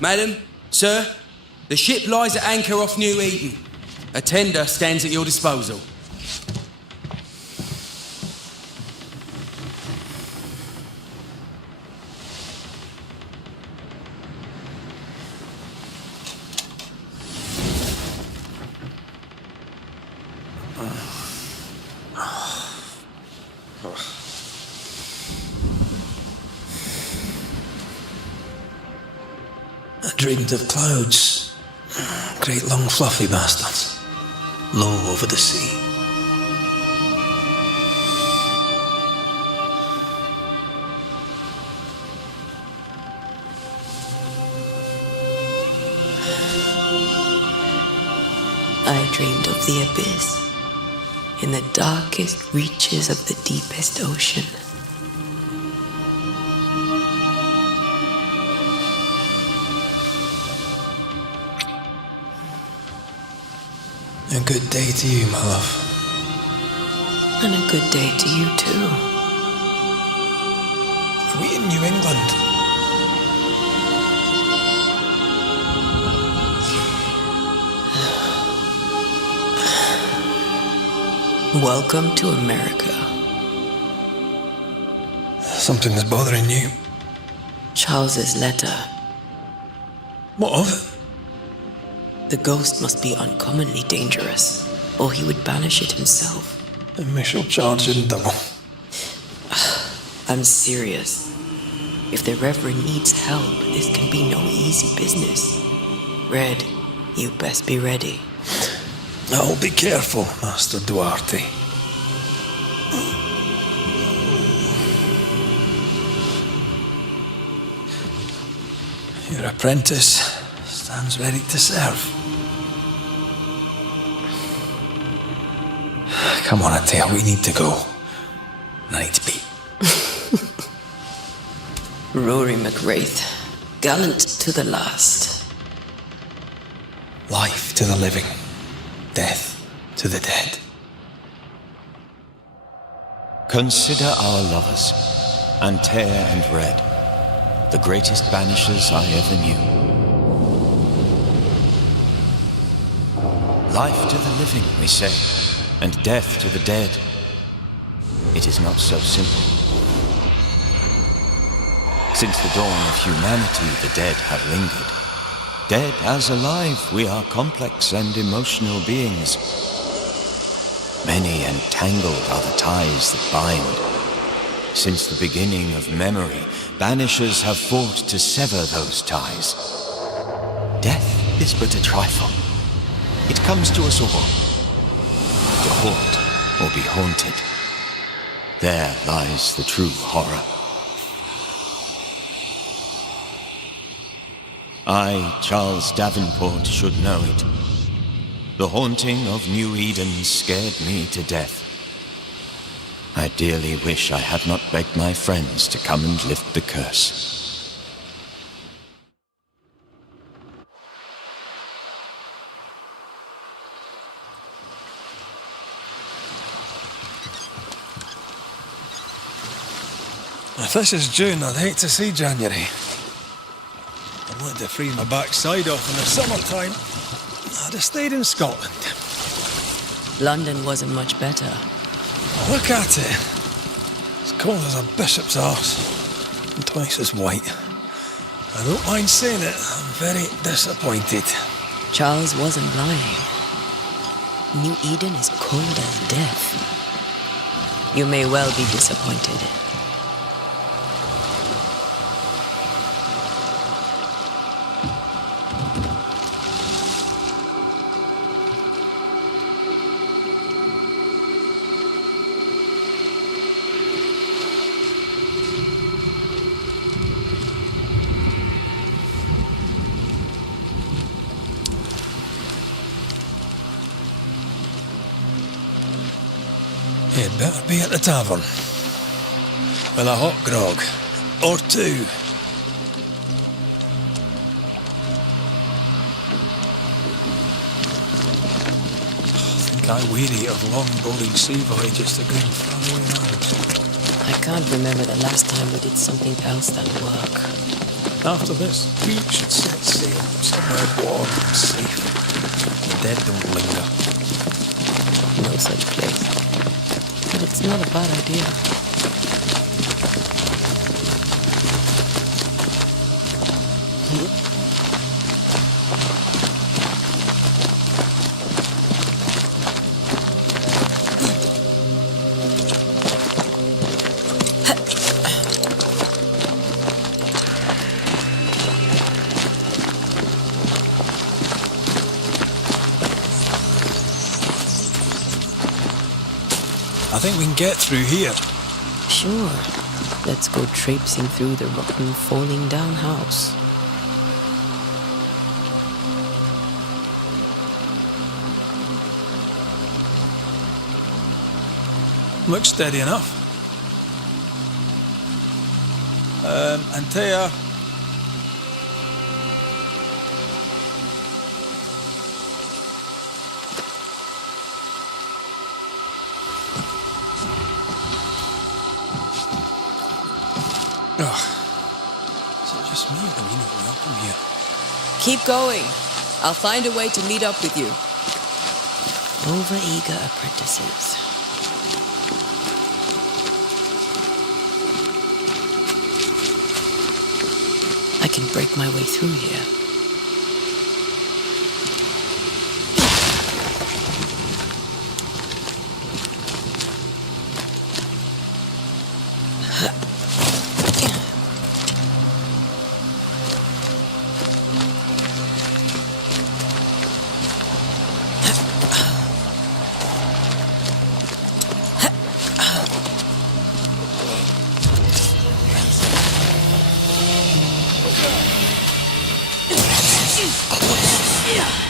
Madam, sir, the ship lies at anchor off New Eden. A tender stands at your disposal. I dreamed of clouds. Great long fluffy bastards. Low over the sea. I dreamed of the abyss, in the darkest reaches of the deepest ocean. A good day to you, my love. And a good day to you too. Are we in New England? Welcome to America. Something's bothering you. Charles's letter. What of it? The ghost must be uncommonly dangerous, or he would banish it himself. Then we shall charge in double. I'm serious. If the Reverend needs help, this can be no easy business. Red, you best be ready. I'll be careful, Master Duarte. Your apprentice stands ready to serve. Come on, Atea, we need to go. I need to be. Rory McWraith, gallant to the last. Life to the living, death to the dead. Consider our lovers, Antea and Red, the greatest banishers I ever knew. Life to the living, we say, and death to the dead. It is not so simple. Since the dawn of humanity, the dead have lingered. Dead as alive, we are complex and emotional beings. Many and tangled are the ties that bind. Since the beginning of memory, banishers have fought to sever those ties. Death is but a trifle. It comes to us all. To haunt or be haunted. There lies the true horror. I, Charles Davenport, should know it. The haunting of New Eden scared me to death. I dearly wish I had not begged my friends to come and lift the curse. If this is June, I'd hate to see January. I wanted to freeze my backside off in the summertime. I'd have stayed in Scotland. London wasn't much better. Look at it. As cold as a bishop's arse. And twice as white. I don't mind saying it, I'm very disappointed. Charles wasn't lying. New Eden is cold as death. You may well be disappointed. You'd better be at the tavern. With a hot grog. Or two. I think I weary of long, boring sea voyages to green faraway lands. I can't remember the last time we did something else than work. After this, we should set sail somewhere warm and safe. The dead don't linger. No such place. But it's not a bad idea. I think we can get through here. Sure. Let's go traipsing through the rotten, falling down house. Looks steady enough. Antea. Oh. Is it just me or do we need to up from here? Keep going. I'll find a way to meet up with you. Over-eager apprentices. I can break my way through here.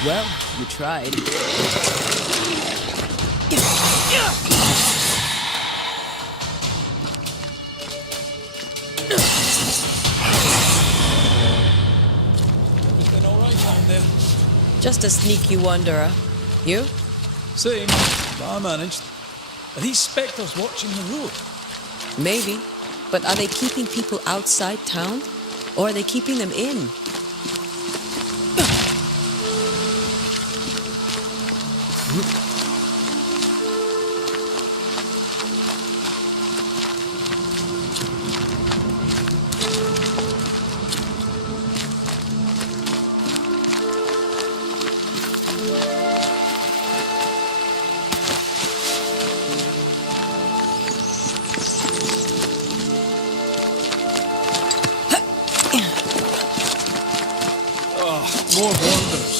Well, you tried. Everything all right down there? Just a sneaky wanderer. You? Same, but I managed. Are these spectres watching the road? Maybe. But are they keeping people outside town? Or are they keeping them in? More wanderers.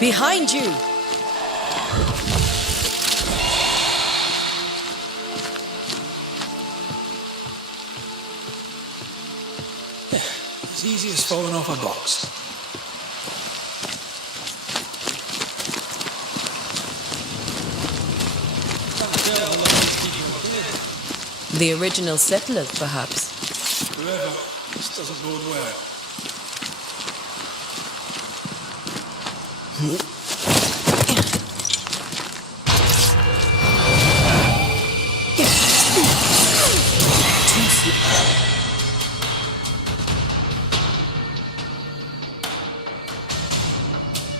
Behind you! As easy as falling off a box. The original settlers, perhaps. Whoever, this doesn't bode well.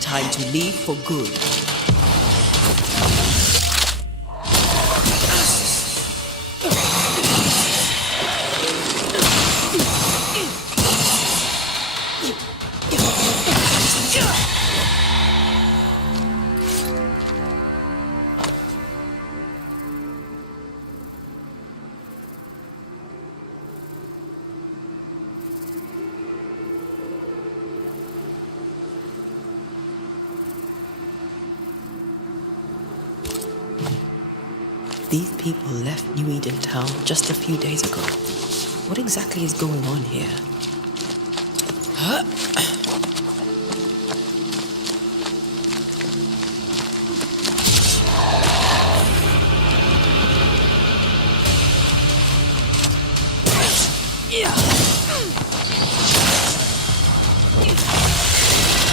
Time to leave for good. These people left New Eden Town just a few days ago. What exactly is going on here?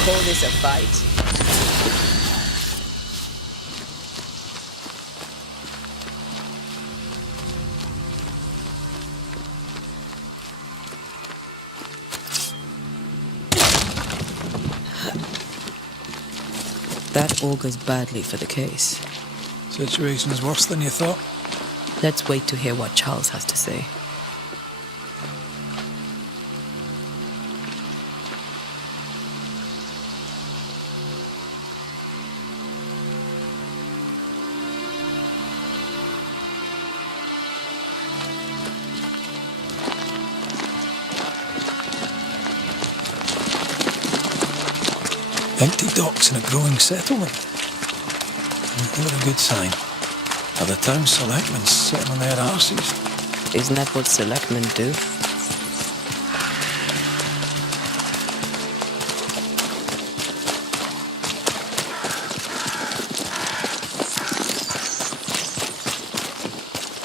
Call this a fight? That augurs badly for the case. Situation's worse than you thought. Let's wait to hear what Charles has to say. Empty docks in a growing settlement. Never a good sign. Are the town selectmen sitting on their arses? Isn't that what selectmen do?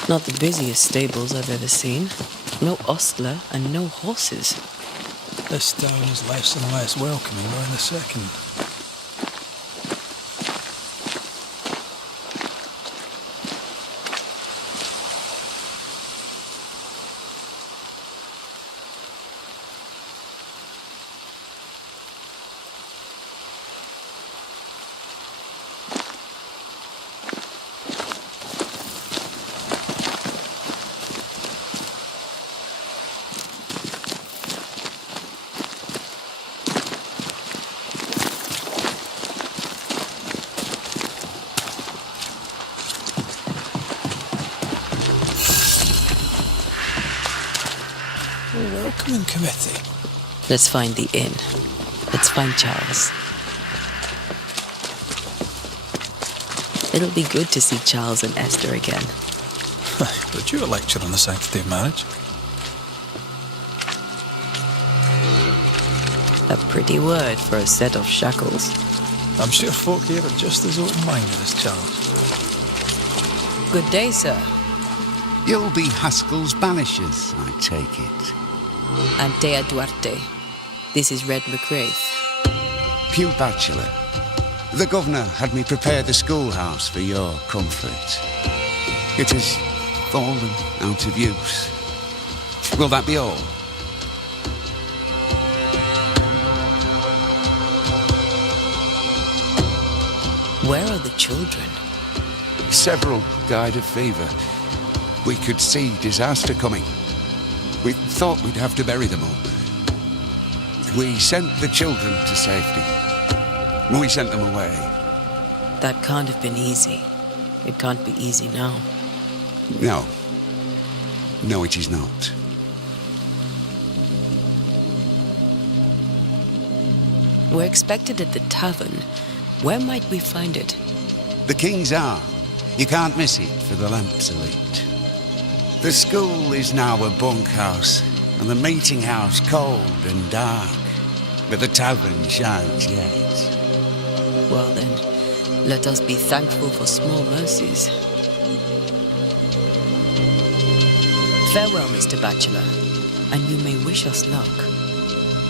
Not the busiest stables I've ever seen. No ostler and no horses. This town is less and less welcoming by the second. Welcoming committee. Let's find the inn. Let's find Charles. It'll be good to see Charles and Esther again. Would you a lecture on the sanctity of marriage? A pretty word for a set of shackles. I'm sure folk here are just as open-minded as Charles. Good day, sir. You'll be Haskell's Banishers, I take it. Antea Duarte. This is Red McGrath. Pew Bachelor. The governor had me prepare the schoolhouse for your comfort. It has fallen out of use. Will that be all? Where are the children? Several died of fever. We could see disaster coming. We thought we'd have to bury them all. We sent the children to safety. We sent them away. That can't have been easy. It can't be easy now. No. No, it is not. We're expected at the tavern. Where might we find it? The King's Arm. You can't miss it for the lamps are lit. The school is now a bunkhouse, and the meeting house cold and dark. But the tavern shines yet. Well then, let us be thankful for small mercies. Farewell, Mr. Bachelor, and you may wish us luck.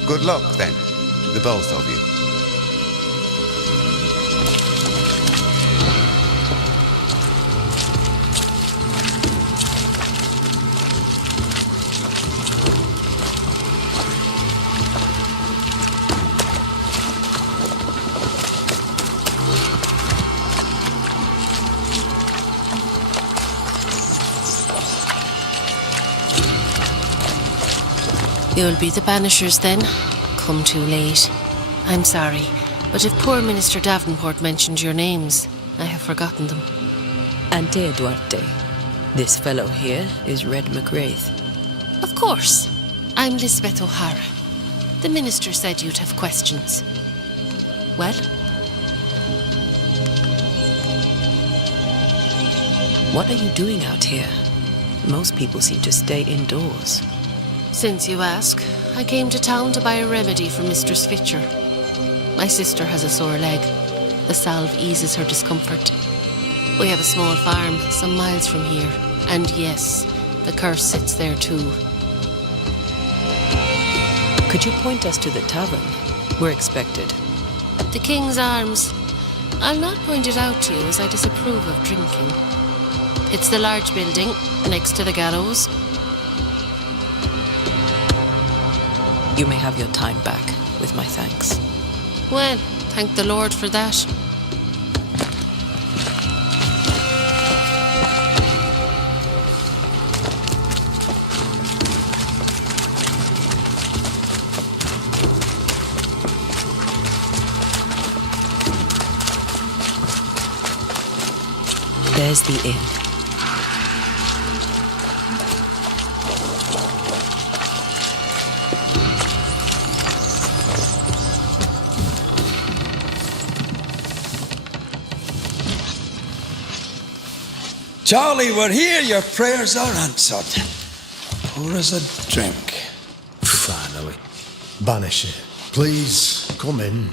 Good luck, then, to the both of you. You'll be the Banishers then? Come too late. I'm sorry, but if poor Minister Davenport mentioned your names, I have forgotten them. Antea Duarte. This fellow here is Red McGrath. Of course. I'm Lisbeth O'Hara. The Minister said you'd have questions. Well? What are you doing out here? Most people seem to stay indoors. Since you ask, I came to town to buy a remedy for Mistress Fitcher. My sister has a sore leg. The salve eases her discomfort. We have a small farm some miles from here. And yes, the curse sits there too. Could you point us to the tavern? We're expected. The King's Arms. I'll not point it out to you as I disapprove of drinking. It's the large building next to the gallows. You may have your time back, with my thanks. Well, thank the Lord for that. There's the inn. Charlie, we're here. Your prayers are answered. Pour us a drink. Finally. Banisher, please come in.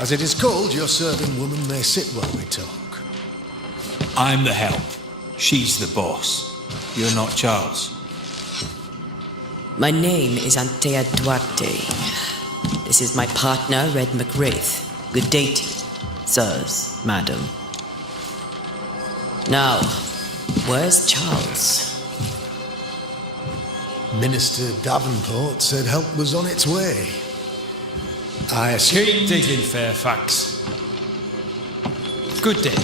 As it is called, your serving woman may sit while we talk. I'm the help. She's the boss. You're not Charles. My name is Antea Duarte. This is my partner, Red McWraith. Good day to you, sirs, madam. Now, where's Charles? Minister Davenport said help was on its way. I assume... Keep digging, Fairfax. Good day.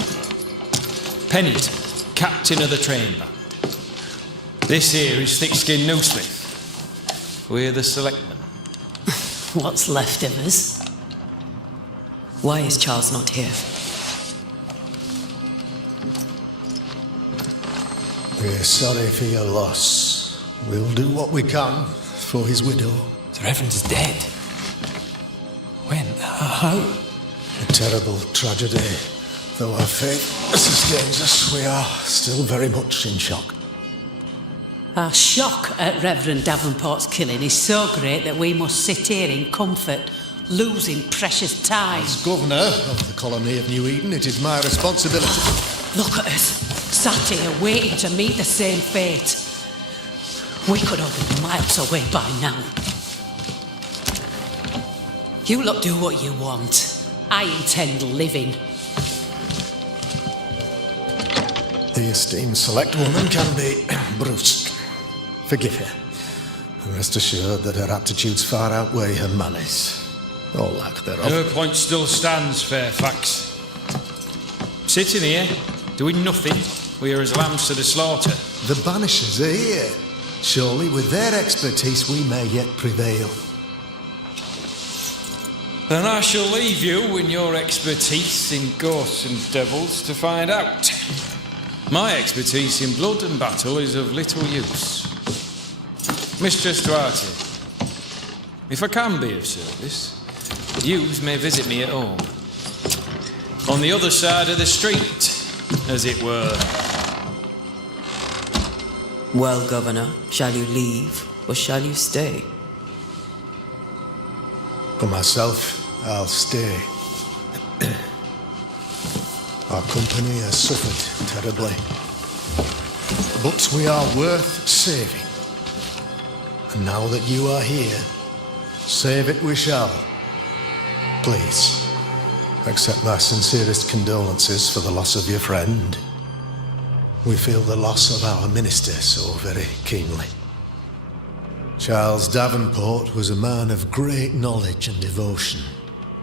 Pennington, captain of the train band. This here is Thick-Skin Noosmith. We're the selectmen. What's left of us? Why is Charles not here? We're sorry for your loss. We'll do what we can for his widow. The Reverend is dead. When? How? A terrible tragedy. Though our faith sustains us, we are still very much in shock. Our shock at Reverend Davenport's killing is so great that we must sit here in comfort, losing precious time. As Governor of the colony of New Eden, it is my responsibility. Look at us, sat here waiting to meet the same fate. We could have been miles away by now. You lot do what you want. I intend living. The esteemed select woman can be brusque. Forgive her. And rest assured that her aptitudes far outweigh her manners. Or lack thereof. Her point still stands, Fairfax. Sitting here, doing nothing, we are as lambs to the slaughter. The Banishers are here. Surely with their expertise we may yet prevail. Then I shall leave you in your expertise in ghosts and devils to find out. My expertise in blood and battle is of little use. Mistress Duarte, if I can be of service, yous may visit me at home. On the other side of the street, as it were. Well, Governor, shall you leave or shall you stay? For myself, I'll stay. Our company has suffered terribly. But we are worth saving. And now that you are here, save it we shall. Please, accept my sincerest condolences for the loss of your friend. We feel the loss of our minister so very keenly. Charles Davenport was a man of great knowledge and devotion,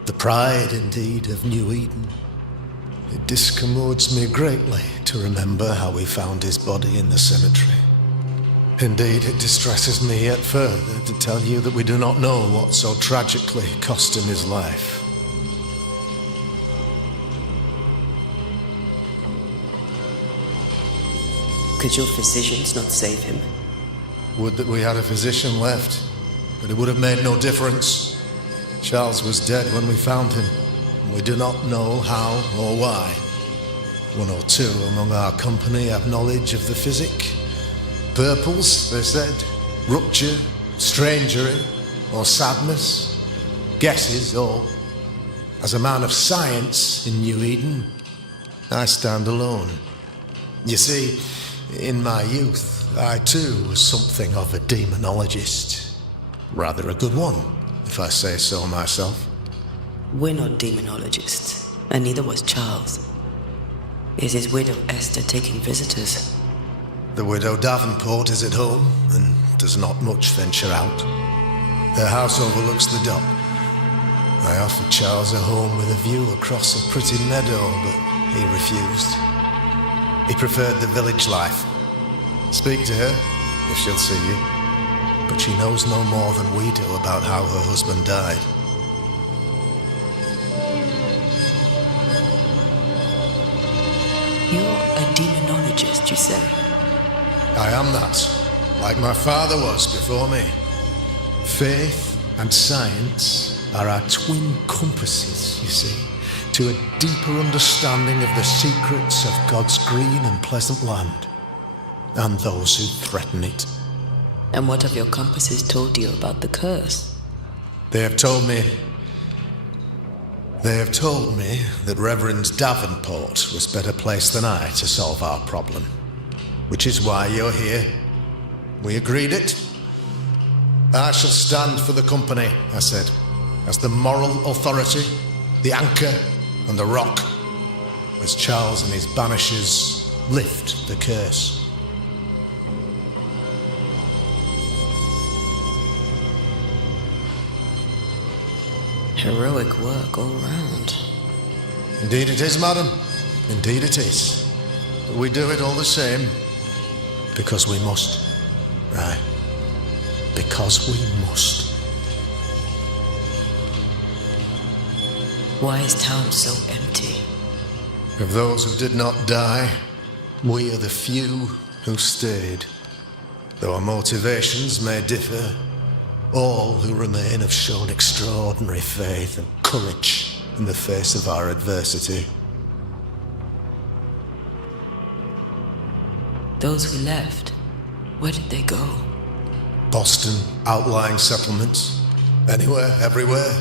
the pride, indeed, of New Eden. It discommodes me greatly to remember how we found his body in the cemetery. Indeed, it distresses me yet further to tell you that we do not know what so tragically cost him his life. Could your physicians not save him? Would that we had a physician left, but it would have made no difference. Charles was dead when we found him, and we do not know how or why. One or two among our company have knowledge of the physic. Purples, they said, rupture, strangery, or sadness. Guesses, all. As a man of science in New Eden, I stand alone. You see, in my youth, I too was something of a demonologist. Rather a good one, if I say so myself. We're not demonologists, and neither was Charles. Is his widow Esther taking visitors? The widow Davenport is at home and does not much venture out. Her house overlooks the dock. I offered Charles a home with a view across a pretty meadow, but he refused. He preferred the village life. Speak to her, if she'll see you. But she knows no more than we do about how her husband died. You're a demonologist, you say? I am that, like my father was before me. Faith and science are our twin compasses, you see, to a deeper understanding of the secrets of God's green and pleasant land, and those who threaten it. And what have your compasses told you about the curse? They have told me that Reverend Davenport was better placed than I to solve our problem. Which is why you're here. We agreed it. I shall stand for the company, I said, as the moral authority, the anchor and the rock, as Charles and his Banishers lift the curse. Heroic work all round. Indeed it is, madam. Indeed it is. But we do it all the same. Because we must. Right. Because we must. Why is town so empty? Of those who did not die, we are the few who stayed. Though our motivations may differ, all who remain have shown extraordinary faith and courage in the face of our adversity. Those who left, where did they go? Boston, outlying settlements. Anywhere, everywhere.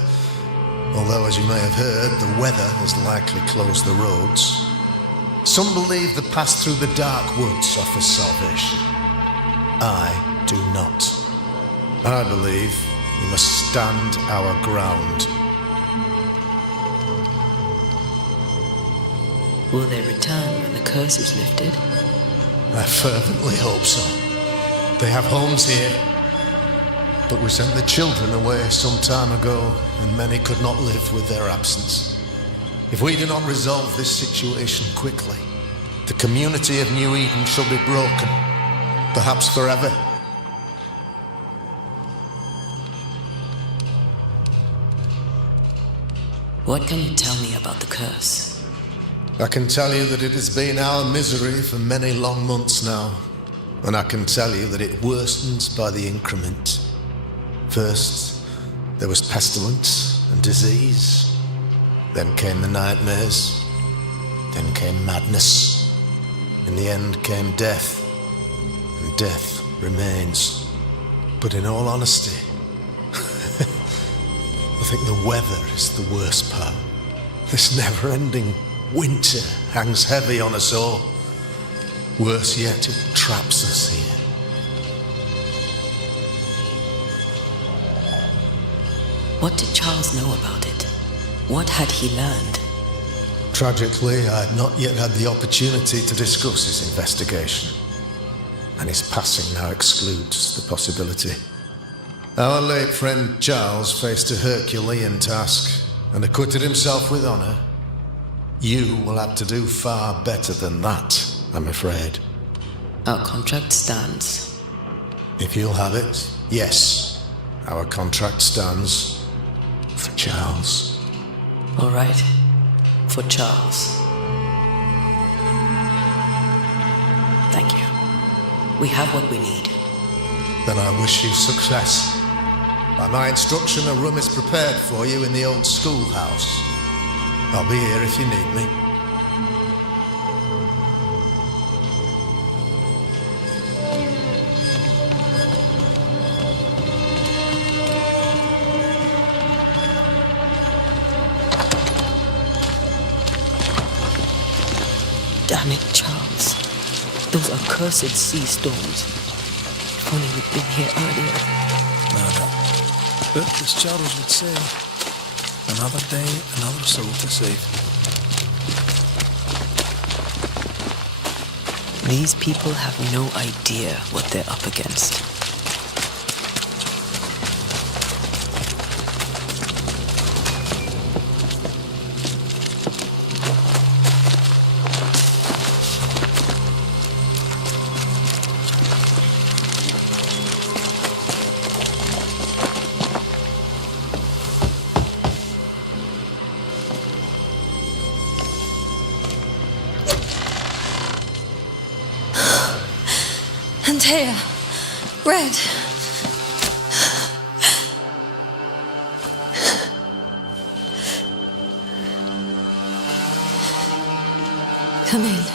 Although, as you may have heard, the weather has likely closed the roads. Some believe the path through the dark woods offers salvation. I do not. I believe we must stand our ground. Will they return when the curse is lifted? I fervently hope so. They have homes here. But we sent the children away some time ago, and many could not live with their absence. If we do not resolve this situation quickly, the community of New Eden shall be broken, perhaps forever. What can you tell me about the curse? I can tell you that it has been our misery for many long months now, and I can tell you that it worsens by the increment. First, there was pestilence and disease. Then came the nightmares. Then came madness. In the end came death, and death remains. But in all honesty, I think the weather is the worst part. This never-ending winter hangs heavy on us all. Worse yet, it traps us here. What did Charles know about it? What had he learned? Tragically, I had not yet had the opportunity to discuss his investigation, and his passing now excludes the possibility. Our late friend Charles faced a Herculean task and acquitted himself with honour. You will have to do far better than that, I'm afraid. Our contract stands. If you'll have it, yes, our contract stands for Charles. All right, for Charles. Thank you. We have what we need. Then I wish you success. By my instruction, a room is prepared for you in the old schoolhouse. I'll be here if you need me. Damn it, Charles. Those are cursed sea storms. If only we'd been here earlier. No. But as Charles would say, another day, another soul to save. These people have no idea what they're up against. Antea. Red. Come in.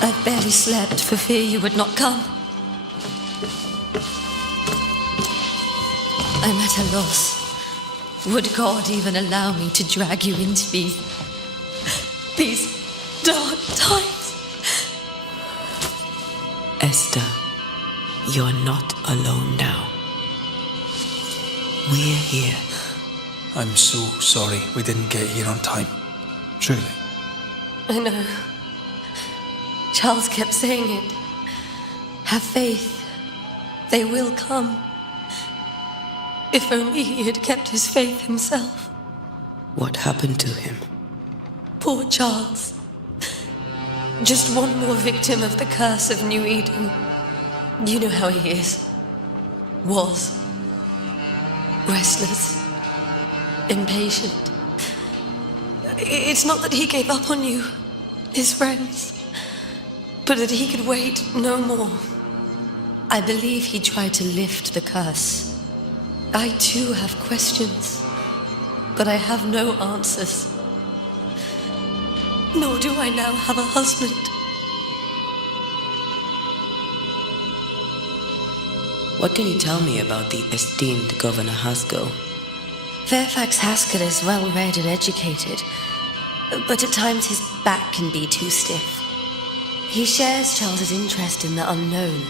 I've barely slept for fear you would not come. I'm at a loss. Would God even allow me to drag you into these dark times? Esther, you're not alone now. We're here. I'm so sorry we didn't get here on time. Truly. I know. Charles kept saying it. Have faith. They will come. If only he had kept his faith himself. What happened to him? Poor Charles. Just one more victim of the curse of New Eden. You know how he is. Was. Restless. Impatient. It's not that he gave up on you, his friends, but that he could wait no more. I believe he tried to lift the curse. I too have questions, but I have no answers. Nor do I now have a husband. What can you tell me about the esteemed Governor Haskell? Fairfax Haskell is well read and educated, but at times his back can be too stiff. He shares Charles's interest in the unknown,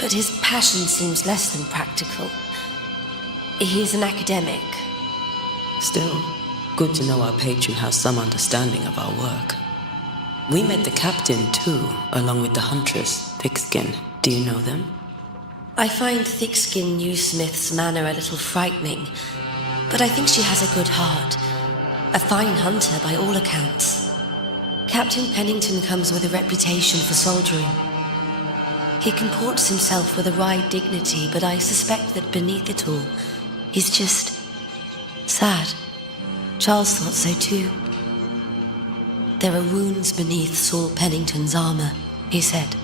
but his passion seems less than practical. He's an academic. Still, good to know our patron has some understanding of our work. We met the captain too, along with the huntress, Thickskin. Do you know them? I find Thickskin Newsmith's manner a little frightening, but I think she has a good heart. A fine hunter by all accounts. Captain Pennington comes with a reputation for soldiering. He comports himself with a wry dignity, but I suspect that beneath it all, he's just sad. Charles thought so too. There are wounds beneath Saul Pennington's armor, he said,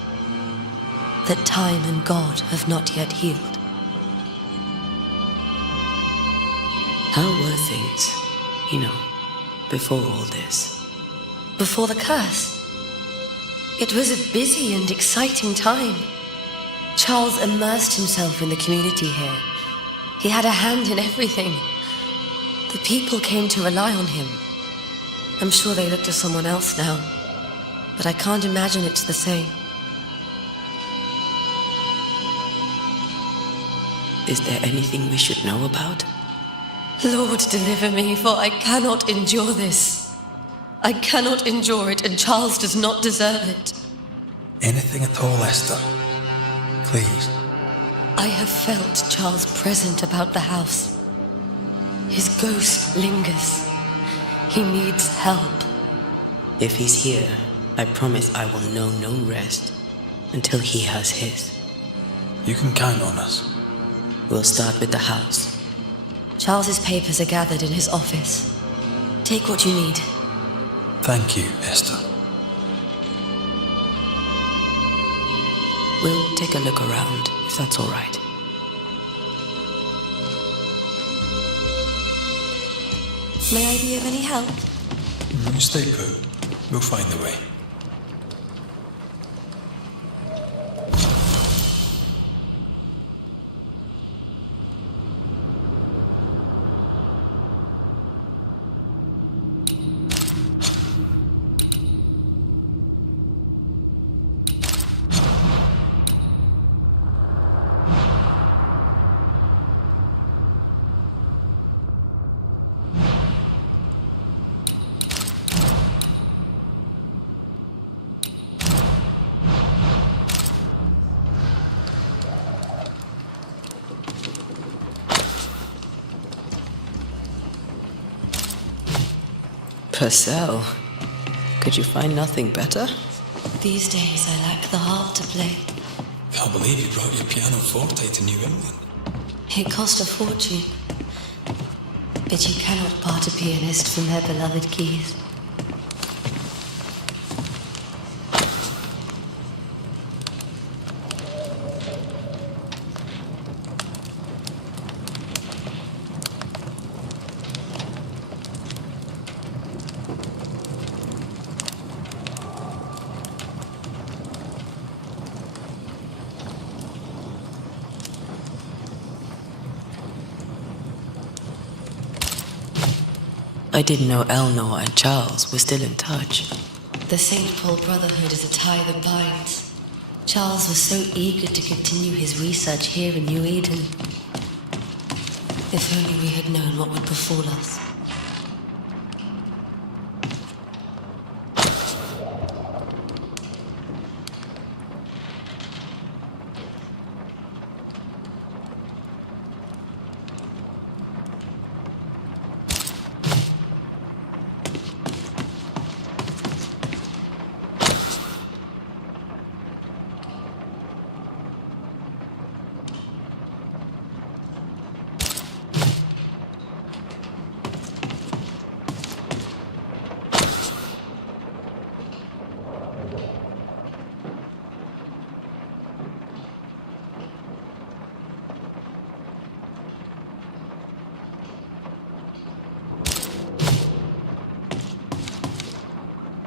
that time and God have not yet healed. How were things, before all this? Before the curse? It was a busy and exciting time. Charles immersed himself in the community here. He had a hand in everything. The people came to rely on him. I'm sure they look to someone else now, but I can't imagine it's the same. Is there anything we should know about? Lord, deliver me, for I cannot endure this. I cannot endure it, and Charles does not deserve it. Anything at all, Esther. Please. I have felt Charles present about the house. His ghost lingers. He needs help. If he's here, I promise I will know no rest until he has his. You can count on us. We'll start with the house. Charles's papers are gathered in his office. Take what you need. Thank you, Esther. We'll take a look around, if that's all right. May I be of any help? You stay put. We'll find the way. Purcell, could you find nothing better? These days I lack the heart to play. can't believe you brought your pianoforte to New England. It cost a fortune. But you cannot part a pianist from their beloved keys. I didn't know Eleanor and Charles were still in touch. The St. Paul Brotherhood is a tie that binds. Charles was so eager to continue his research here in New Eden. If only we had known what would befall us.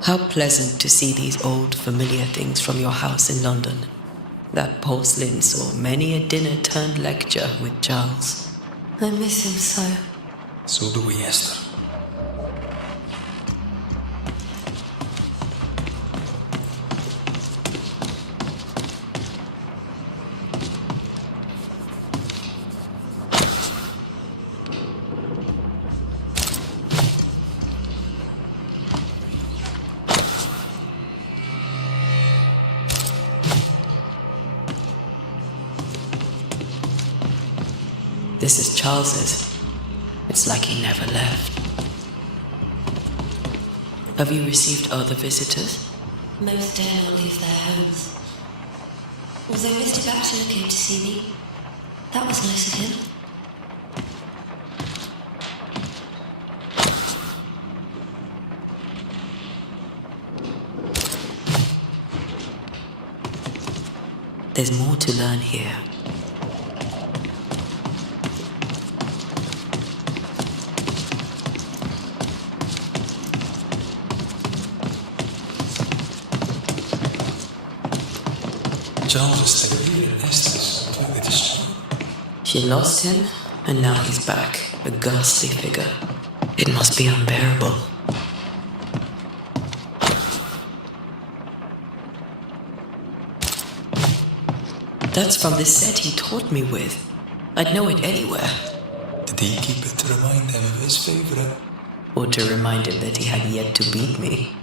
How pleasant to see these old familiar things from your house in London. That porcelain saw many a dinner turned lecture with Charles. I miss him so. So do we, Esther. This is Charles's. It's like he never left. Have you received other visitors? Most dare not leave their homes. Although Mr. Bachelor came to see me, that was nice of him. There's more to learn here. Charles is still here, and Esther's completely destroyed. She lost him, and now he's back, a ghastly figure. It must be unbearable. That's from the set he taught me with. I'd know it anywhere. Did he keep it to remind him of his favourite? Or to remind him that he had yet to beat me.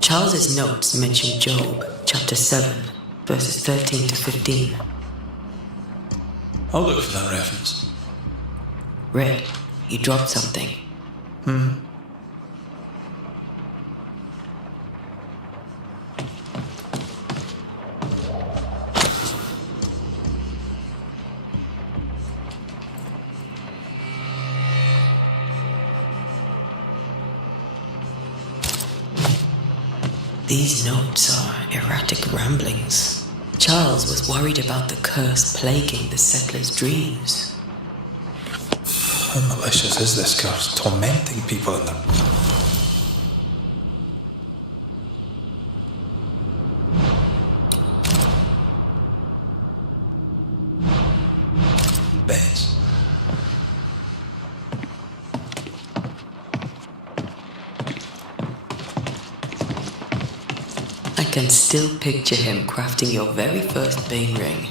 Charles's notes mention Job, chapter 7, verses 13 to 15. I'll look for that reference. Red, you dropped something. These notes are erratic ramblings. Charles was worried about the curse plaguing the settlers' dreams. How malicious is this curse, tormenting people in their... beds? can still picture him crafting your very first Bane ring.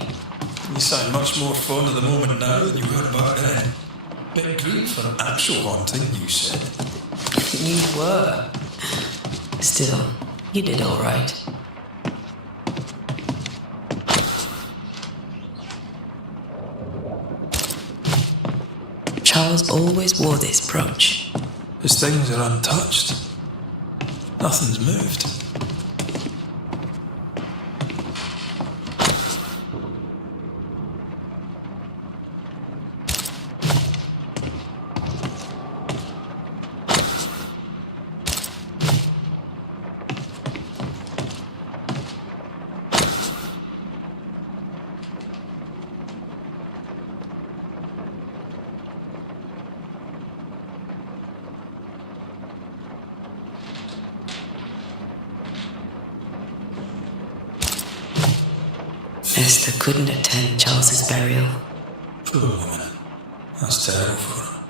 You sound much more fun at the moment now than you were back then. Bit green for actual hunting, you said. You were. Still, you did all right. Charles always wore this brooch. His things are untouched. Nothing's moved. Esther couldn't attend Charles's burial. Poor woman. That's terrible for her.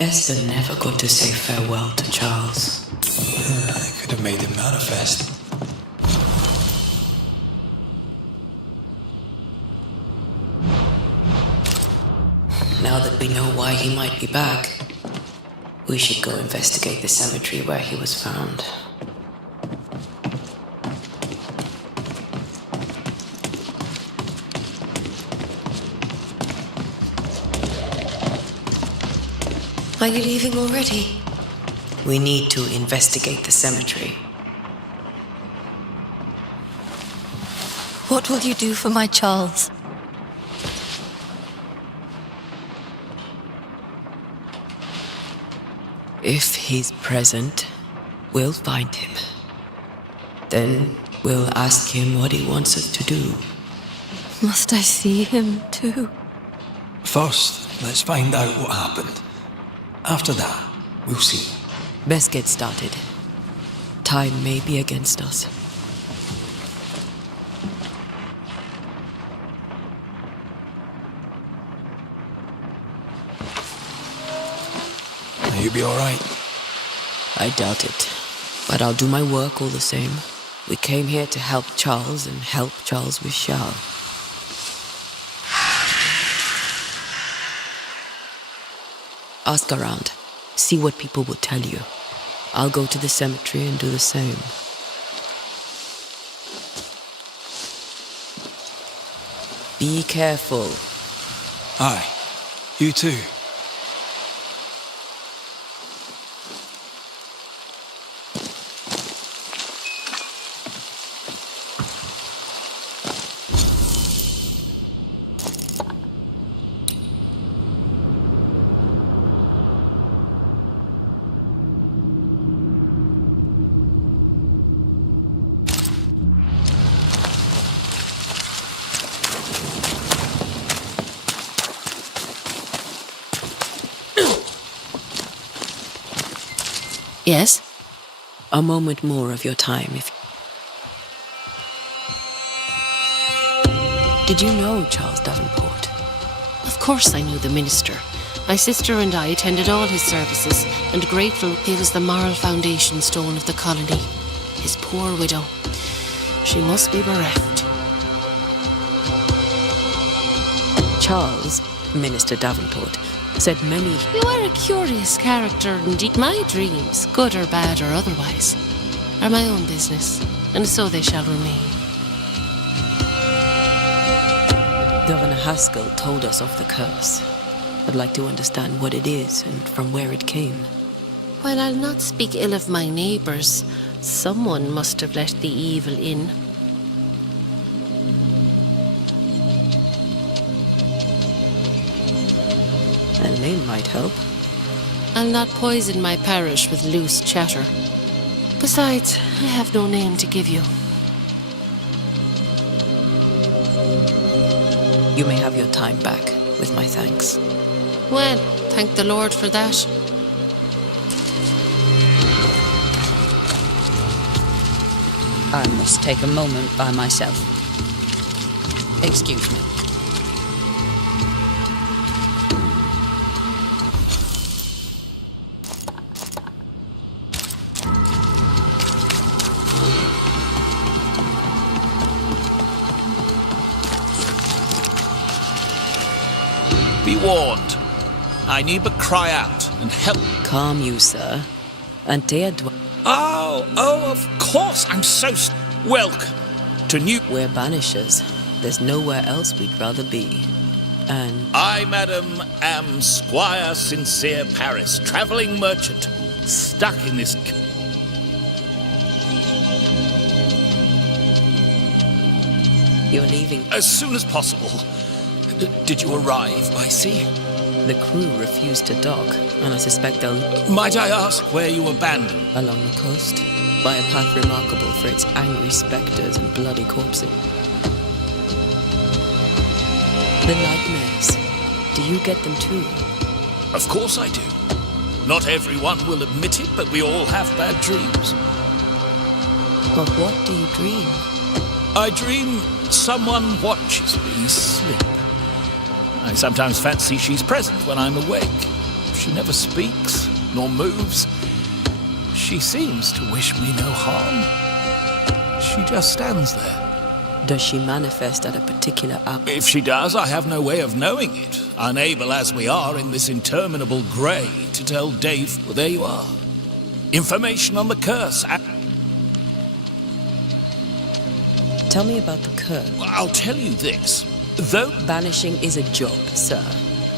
Esther never got to say farewell to Charles. I could have made him manifest. Now that we know why he might be back, we should go investigate the cemetery where he was found. Are you leaving already? We need to investigate the cemetery. What will you do for my Charles? If he's present, we'll find him. Then we'll ask him what he wants us to do. Must I see him too? First, let's find out what happened. After that, we'll see. Best get started. Time may be against us. You'll be alright. I doubt it. But I'll do my work all the same. We came here to help Charles, and help Charles we shall. Ask around. See what people will tell you. I'll go to the cemetery and do the same. Be careful. Aye. You too. Yes? A moment more of your time, if... Did you know Charles Davenport? Of course I knew the minister. My sister and I attended all his services, and grateful he was the moral foundation stone of the colony. His poor widow. She must be bereft. Charles, Minister Davenport, said many... You are a curious character indeed. My dreams, good or bad or otherwise, are my own business, and so they shall remain. Governor Haskell told us of the curse. I'd like to understand what it is and from where it came. While I'll not speak ill of my neighbours, someone must have let the evil in. A name might help. I'll not poison my parish with loose chatter. Besides, I have no name to give you. You may have your time back, with my thanks. Well, thank the Lord for that. I must take a moment by myself. Excuse me. warned. I need but cry out and help. Calm you, sir. Antea Oh, of course. I'm so welcome to New. We're Banishers. There's nowhere else we'd rather be. And I, madam, am Squire Sincere Paris, travelling merchant, stuck in this. you're leaving. As soon as possible. Did you arrive by sea? The crew refused to dock, and I suspect they'll... Might I ask where you abandoned? Along the coast, by a path remarkable for its angry spectres and bloody corpses. The nightmares. Do you get them too? Of course I do. Not everyone will admit it, but we all have bad dreams. Of what do you dream? I dream someone watches me sleep. I sometimes fancy she's present when I'm awake. She never speaks, nor moves. She seems to wish me no harm. She just stands there. Does she manifest at a particular hour? If she does, I have no way of knowing it. Unable as we are in this interminable grey to tell Dave, well, there you are. Information on the curse. Tell me about the curse. I'll tell you this. Though banishing is a job, sir,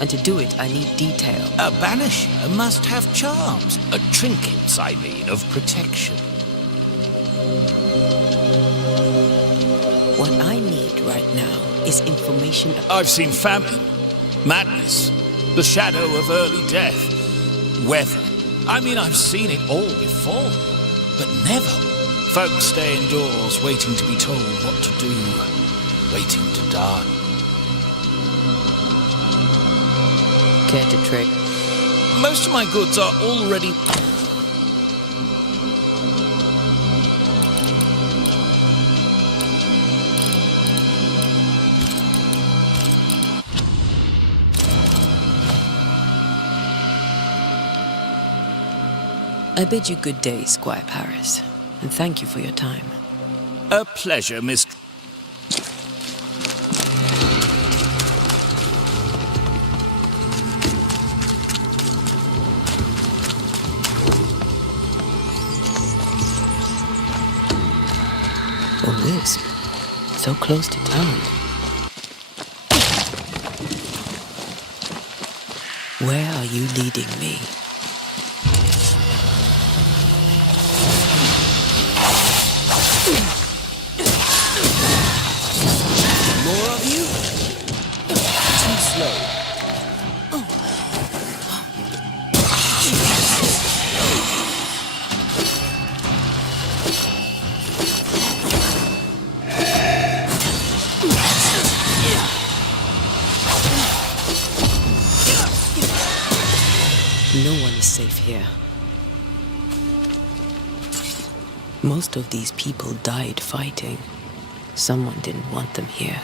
and to do it I need detail. A banisher must have charms. Trinkets, I mean, of protection. What I need right now is information. I've seen famine, madness, the shadow of early death, weather. I mean, I've seen it all before, but never. Folks stay indoors waiting to be told what to do, waiting to die. Care to trade? Most of my goods are already... I bid you good day, Squire Paris, and thank you for your time. A pleasure, Miss... Oh, this. So close to town. Where are you leading me? More of you? Too slow. No one is safe here. Most of these people died fighting. Someone didn't want them here.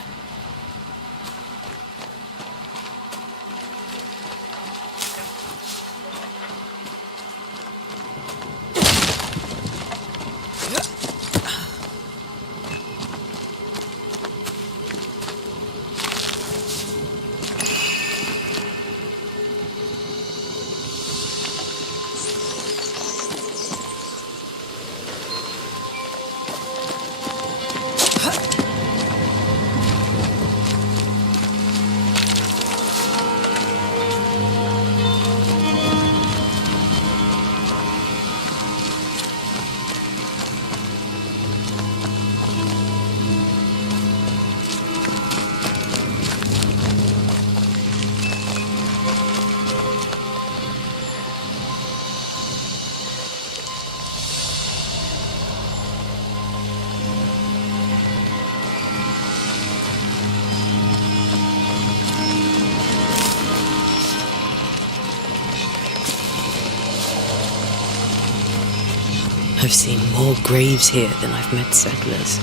I've seen more graves here than I've met settlers.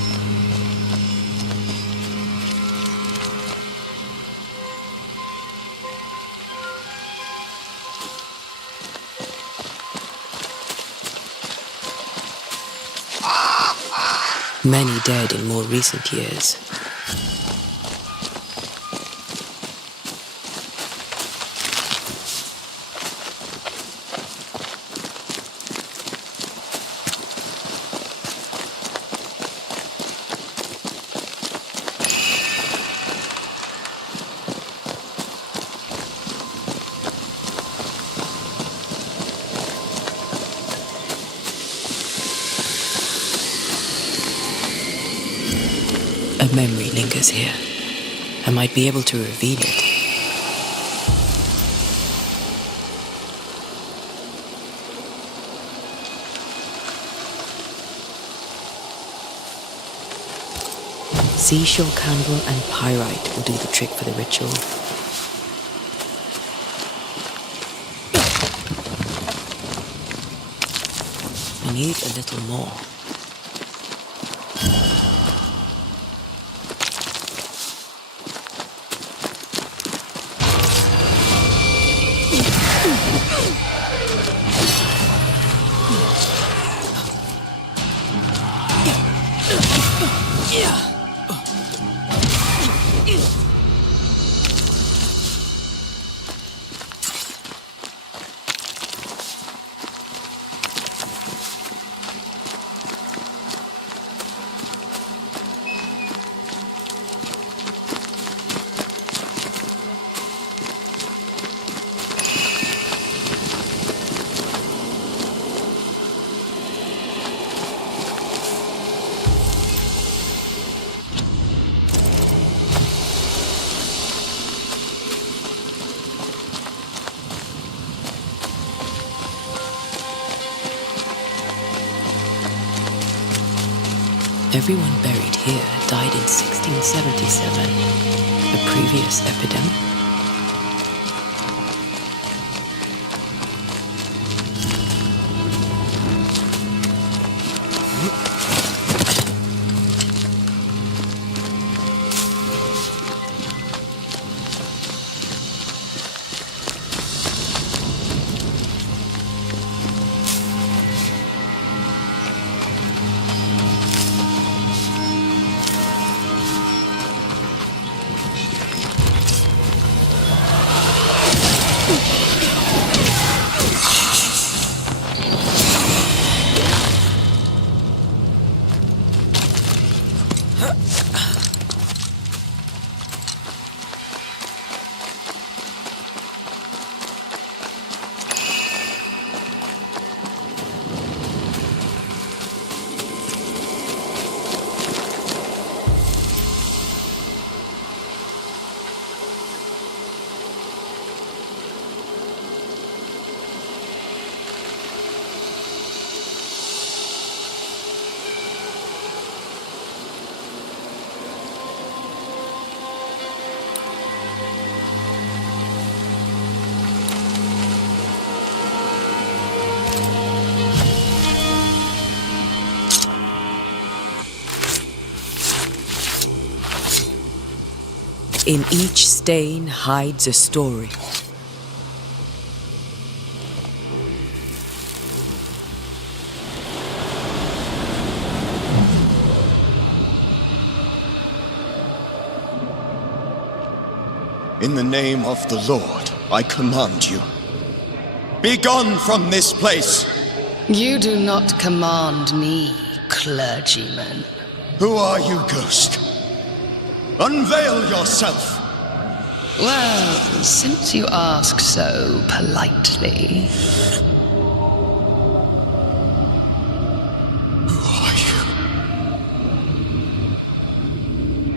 Many dead in more recent years. A memory lingers here. I might be able to reveal it. Seashore candle and pyrite will do the trick for the ritual. I need a little more. Everyone buried here died in 1677, a previous epidemic. In each stain hides a story. In the name of the Lord, I command you. Be gone from this place! You do not command me, clergyman. Who are you, ghost? Unveil yourself! Well, since you ask so politely... Who are you?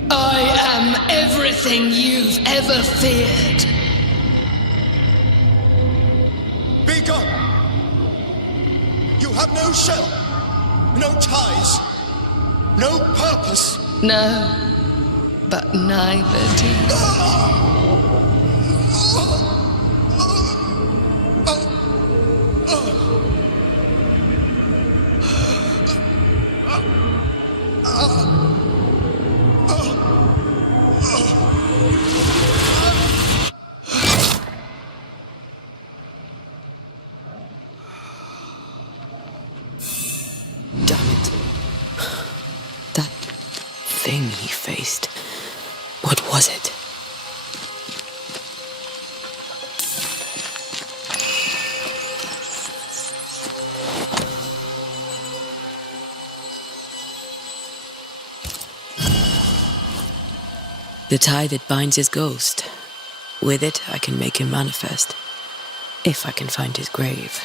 I am everything you've ever feared. Be gone! You have no shell, no ties, no purpose. No, but neither do you. He faced. What was it? The tie that binds his ghost. With it, I can make him manifest. If I can find his grave.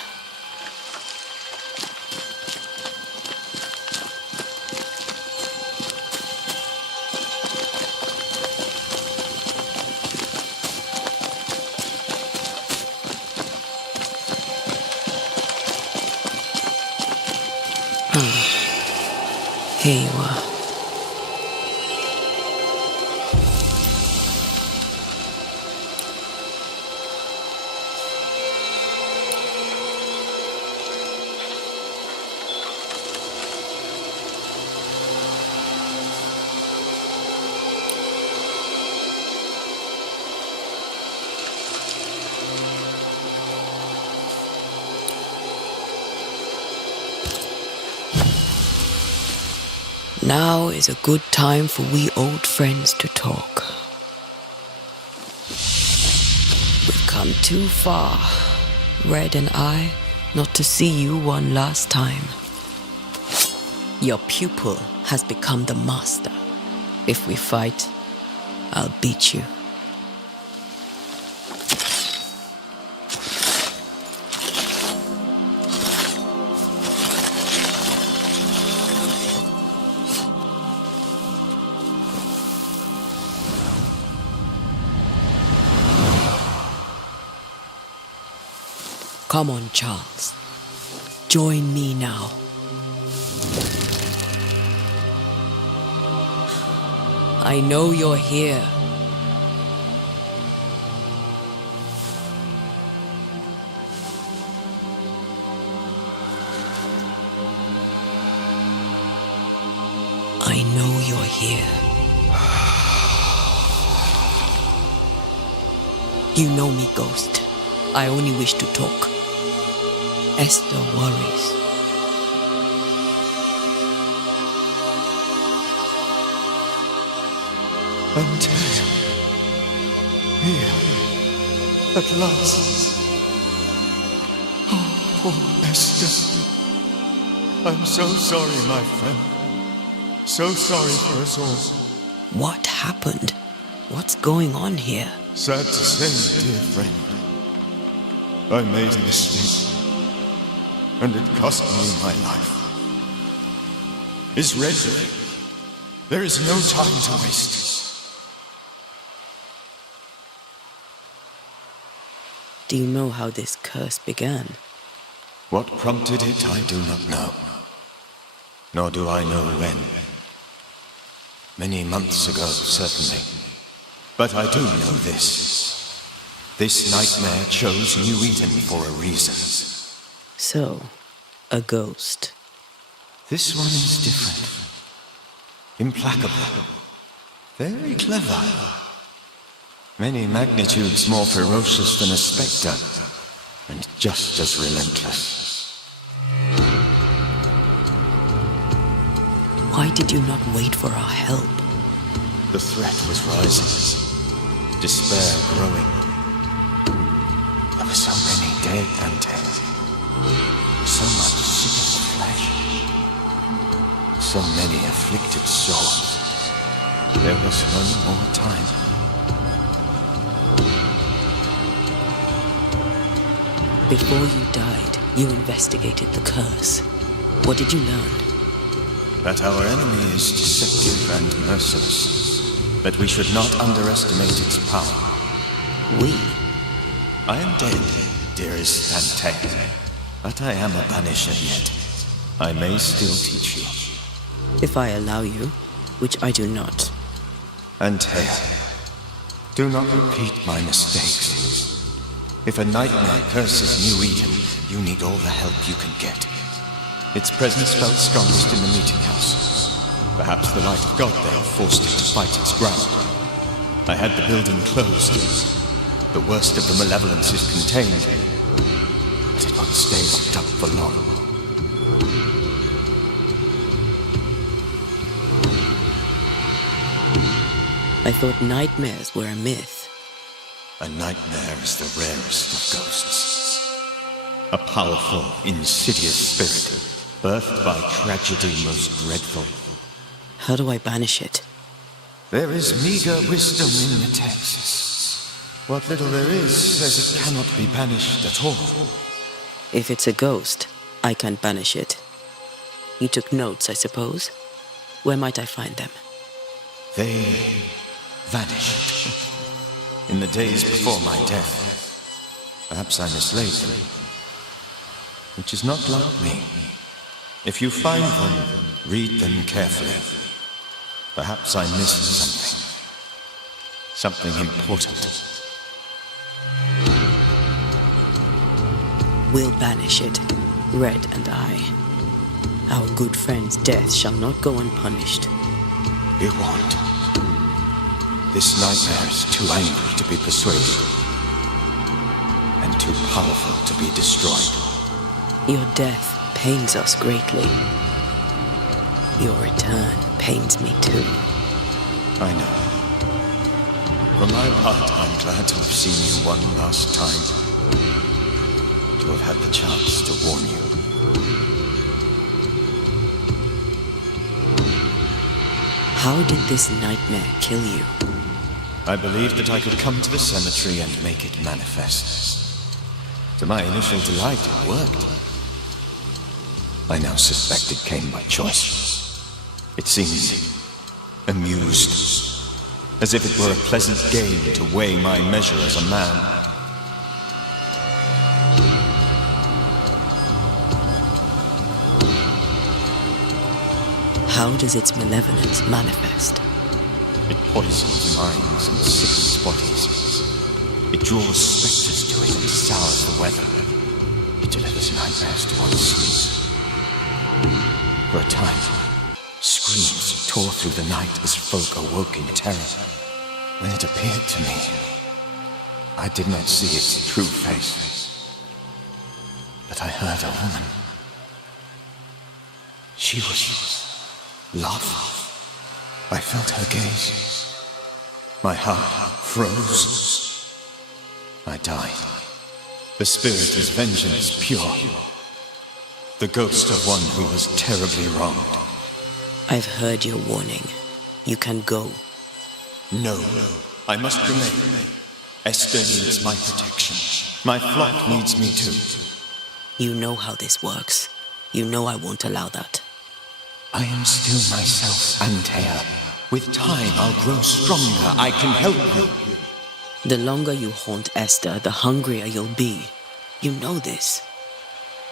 Here you are. Now is a good time for we old friends to talk. We've come too far, Red and I, not to see you one last time. Your pupil has become the master. If we fight, I'll beat you. Come on, Charles. Join me now. I know you're here. I know you're here. You know me, Ghost. I only wish to talk. Esther worries. Until here, at last. Oh, poor Esther. I'm so sorry, my friend. So sorry for us all. What happened? What's going on here? Sad to say, dear friend, I made a mistake, and it cost me my life. Is Red? There is no time to waste. Do you know how this curse began? What prompted it, I do not know. Nor do I know when. Many months ago, certainly. But I do know this. This nightmare chose New Eden for a reason. So, a ghost. This one is different. Implacable. Very clever. Many magnitudes more ferocious than a spectre, and just as relentless. Why did you not wait for our help? The threat was rising. Despair growing. There were so many dead and dead. So much sickened flesh. So many afflicted souls. There was no more time. Before you died, you investigated the curse. What did you learn? That our enemy is deceptive and merciless. That we should not underestimate its power. We? I am dead, dearest Antea, but I am a Banisher yet. I may still teach you. If I allow you, which I do not. Antea, do not repeat my mistakes. If a nightmare curses New Eden, you need all the help you can get. Its presence felt strongest in the meeting house. Perhaps the light of God there forced it to fight its ground. I had the building closed. The worst of the malevolence is contained, but it won't stay locked up for long. I thought nightmares were a myth. A nightmare is the rarest of ghosts. A powerful, insidious spirit, birthed by tragedy most dreadful. How do I banish it? There is meager wisdom in the texts. What little there is says it cannot be banished at all. If it's a ghost, I can't banish it. You took notes, I suppose? Where might I find them? They vanished. In the days before my death. Perhaps I mislaid them. Which is not like me. If you find them, Read them carefully. Perhaps I missed something. Something important. We'll banish it, Red and I. Our good friend's death shall not go unpunished. It won't. This nightmare is too angry to be persuaded, and too powerful to be destroyed. Your death pains us greatly. Your return pains me too. I know. For my part, I'm glad to have seen you one last time. To have had the chance to warn you. How did this nightmare kill you? I believed that I could come to the cemetery and make it manifest. To my initial delight, it worked. I now suspect it came by choice. It seemed amused, as if it were a pleasant game to weigh my measure as a man. How does its malevolence manifest? It poisons minds and sickens bodies. It draws specters to it and sours the weather. It delivers nightmares to one's sleep. For a time, screams tore through the night as folk awoke in terror. When it appeared to me, I did not see its true face. But I heard a woman. She was love. I felt her gaze. My heart froze. I died. The spirit is vengeance pure. The ghost of one who was terribly wronged. I've heard your warning. You can go. No, I must remain. Esther needs my protection. My flock needs me too. You know how this works. You know I won't allow that. I am still myself, Antea. With time, I'll grow stronger. I can help you. The longer you haunt Esther, the hungrier you'll be. You know this.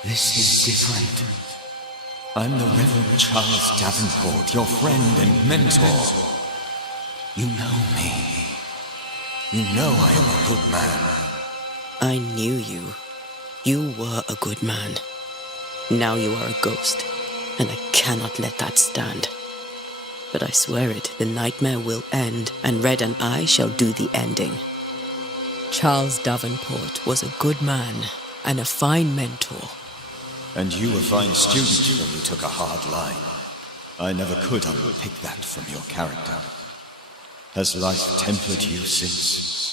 This is different. I'm the Reverend Charles Davenport, your friend and mentor. You know me. You know I am a good man. I knew you. You were a good man. Now you are a ghost, and I cannot let that stand. But I swear it, the nightmare will end, and Red and I shall do the ending. Charles Davenport was a good man and a fine mentor. And you a fine student, though you took a hard line. I never could unpick that from your character. Has life tempered you since?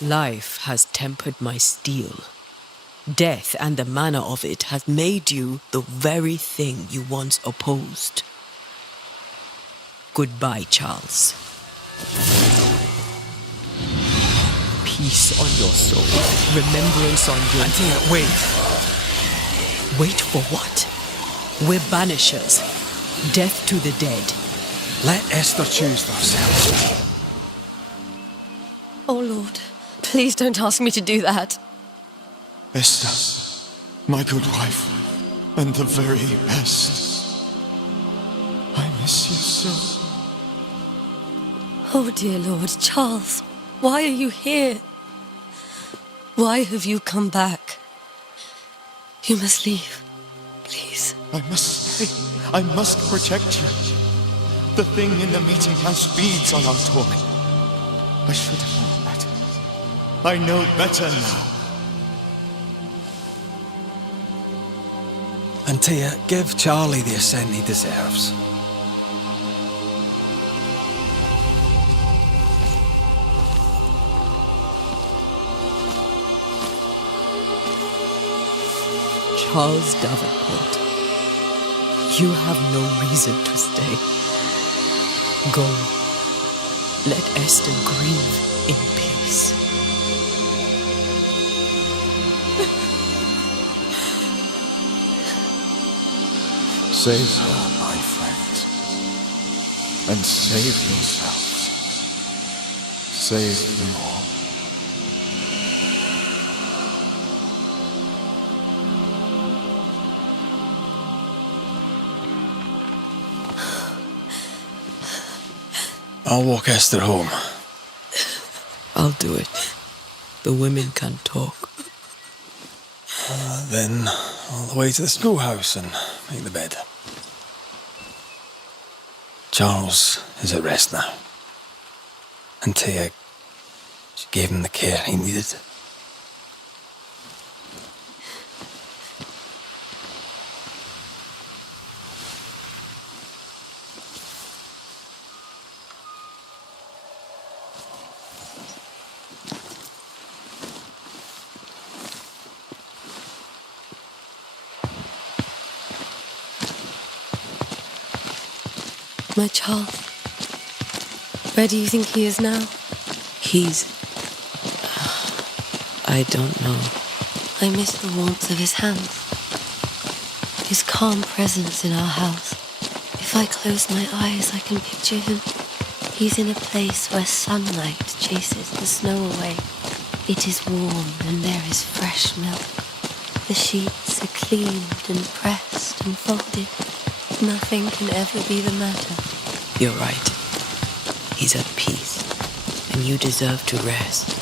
Life has tempered my steel. Death and the manner of it has made you the very thing you once opposed. Goodbye, Charles. Peace on your soul. Remembrance on your... Antea, wait. Wait for what? We're banishers. Death to the dead. Let Esther choose for herself. Oh, Lord, please don't ask me to do that. Esther, my good wife, and the very best. I miss you so. Oh, dear Lord, Charles, why are you here? Why have you come back? You must leave, please. I must stay. I must protect you. The thing in the meeting house feeds on our torment. I should have known better. I know better now. Antea, give Charlie the ascent he deserves. Charles Davenport, you have no reason to stay. Go. Let Esther grieve in peace. Save her, my friends. And save yourselves. Save them all. I'll walk Esther home. I'll do it. The women can't talk. Then all the way to the schoolhouse and make the bed. Charles is at rest now. And Tia, she gave him the care he needed. My Charles. Where do you think he is now? He's... I don't know. I miss the warmth of his hands. His calm presence in our house. If I close my eyes, I can picture him. He's in a place where sunlight chases the snow away. It is warm and there is fresh milk. The sheets are cleaned and pressed and folded. Nothing can ever be the matter. You're right. He's at peace, and you deserve to rest.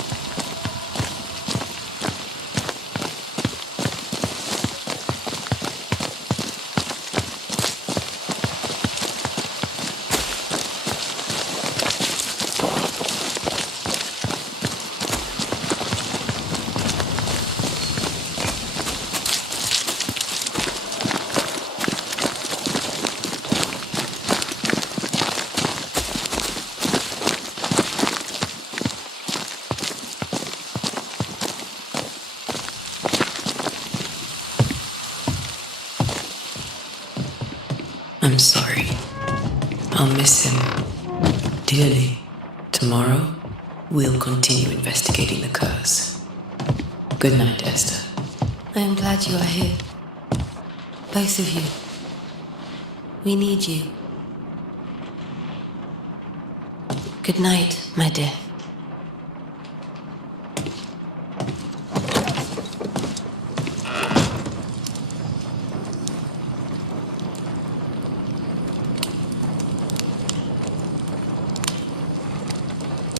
I'm sorry. I'll miss him dearly. Tomorrow, we'll continue investigating the curse. Good night, Esther. I am glad you are here. Both of you. We need you. Good night, my dear.